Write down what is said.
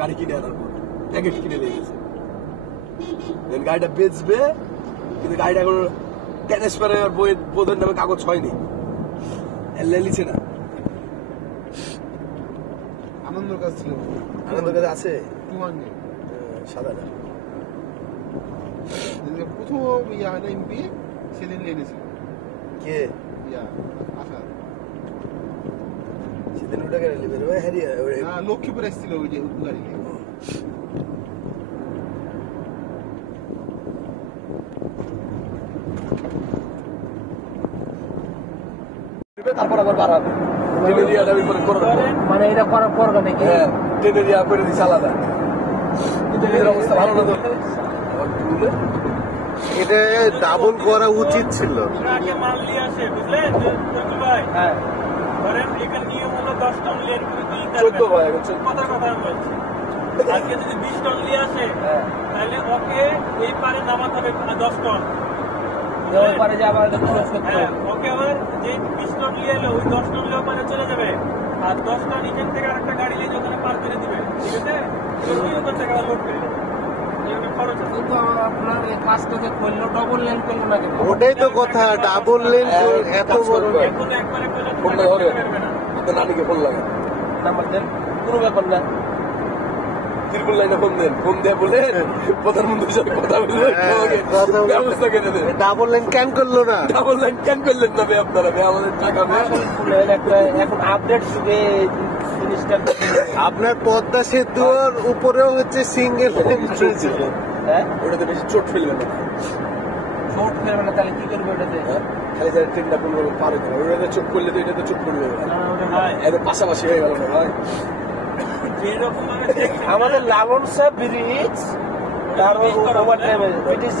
গাড়ি কিনে আনার পর প্যাকেট কিনে নিয়ে গেছে, গাড়িটা বেচবে, কিন্তু গাড়িটা এখন ট্রান্সফারের বোধের নামে কাগজ হয়নি, লিছে না। আনন্দের কাছে ছিল, আনন্দের কাছে আছে সাদা না, প্রথম এমপি সেদিন লেগেছিল। কে আশা সেদিন ওটা কেন নেবে? লক্ষ্মীপুর এসেছিল ওই যে গাড়ি নিয়ে। তারপর আবার বাড়াবে, মানে এটা করার পর নাকি? হ্যাঁ, ট্রেনের ইয়া করে দিচ্ছে আলাদা। ট্রেনের অবস্থা ভালো না তো, এটা ডাবল করা উচিত ছিল। মাল নিয়ে আসে, বুঝলেন ভাই? হ্যাঁ, ধরেন এখানে নিয়ম হলো 10 টন লেন করে 14 ভাই, কথা আমি বলছি। আজকে যদি 20 টন নিয়ে আসে, তাহলে ওকে এই পারে নামাতে হবে 10 টন। ওই পারে যে আবার খরচ করতে হবে। ওকে আবার যে 20 টন নিয়ে এলো ওই 10 টন নিয়ে ওপারে চলে যাবে, আর 10 টন এখান থেকে আরেকটা গাড়ি নিয়ে ওখানে পার করে দিবে, ঠিক আছে? ওই ওখান থেকে আবার লোড করে দেবে। কিন্তু আপনার এই কাজটা যে করলো ডবল লেন করলো না কেন? ওটাই তো কথা, ডাবল লেন এত বড় এখন একবারে ফোনটা ধরে নানিকে ফোন লাগে, নাম্বার দেন, কোনো ব্যাপার না। ত্রিপুল লাইনে ফোন দেন, ফোন দিয়ে বলে প্রধানমন্ত্রীর সাথে কথা বলে ব্যবস্থা করে দেন। ডাবল লেন কেন করলো না? ডাবল লাইন কেন করলেন না ভাই আপনারা? ভাই আমাদের টাকা এখন আপডেট যুগে জিনিসটা আপনার পদ্মা সেতুর উপরেও হচ্ছে সিঙ্গেল লেন চলছে। হ্যাঁ, ওটাতে বেশি চোট ফেলবে না, চোট ফেলবে না, তাহলে কি করবে ওটাতে? খালি যারা ট্রেনটা কোনোভাবে পার হতে হবে, ওটাতে চোট করলে তো এটাতে চোট করবে, এদের পাশাপাশি হয়ে গেল না ভাই। আমাদের লালন শাহ ব্রিজ তার ওভার টাইমে ব্রিটিশ